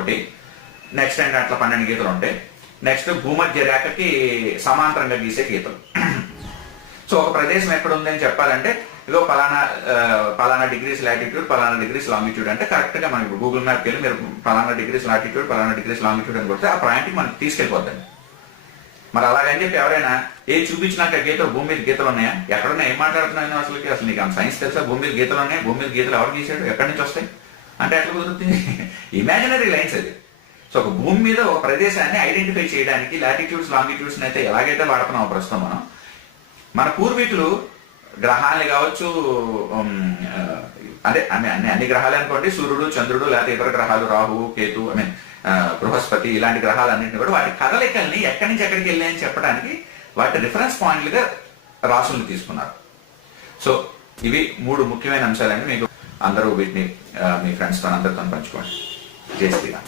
ఒకటి, నెక్స్ట్ ఏంటంటే అట్లా 12 గీతలు ఉంటాయి. నెక్స్ట్ భూమధ్య రేఖకి సమాంతరంగా గీసే గీతలు. సో ఒక ప్రదేశం ఎక్కడ ఉంది అని చెప్పాలంటే ఇదో పలానా డిగ్రీస్ లాటిట్యూడ్, పలానా డిగ్రీస్ లాంగిట్యూడ్ అంటే కరెక్ట్ గా మనకి గూగుల్ మ్యాప్కి వెళ్ళి మీరు పలానా డిగ్రీస్ లాటిట్యూడ్, పలానా డిగ్రీస్ లాంగిట్యూడ్ అని కొడితే ఆ పాయింట్కి మనకి తీసుకెళ్ళిపోద్దండి. మరి అలాగని చెప్పి ఎవరైనా చూపించినాక గీతలు భూమి మీద గీతలు ఉన్నాయా, ఎక్కడున్నా ఏం మాట్లాడుతున్నాను అసలు నీకు అంత సైన్స్ తెలుసా? భూమి మీద గీతలు ఉన్నాయి, భూమి మీద గీతలు ఎవరు గీసాడు, ఎక్కడి నుంచి వస్తాయి అంటే ఎట్లా కుదురుతుంది? ఇమాజినరీ లైన్స్ అది. సో ఒక భూమి మీద ఒక ప్రదేశాన్ని ఐడెంటిఫై చేయడానికి లాటిట్యూడ్స్ లాంగిట్యూడ్స్ అయితే ఎలాగైతే వాడుతున్నాం ప్రస్తుతం మనం, మన పూర్వీకులు గ్రహాలని కావచ్చు, అదే అన్ని గ్రహాలు అనుకోండి, సూర్యుడు, చంద్రుడు, లేకపోతే ఇతర గ్రహాలు, రాహువు, కేతు, బృహస్పతి, ఇలాంటి గ్రహాలన్నింటినీ కూడా వాటి కదలికల్ని ఎక్కడి నుంచి ఎక్కడికి వెళ్ళాయని చెప్పడానికి వాటి రిఫరెన్స్ పాయింట్లుగా రాసులను తీసుకున్నారు. సో ఇవి 3 ముఖ్యమైన అంశాలని మీకు అందరూ వీటిని మీ ఫ్రెండ్స్తో అందరితో పంచుకోండి. జై శ్రీరామ్.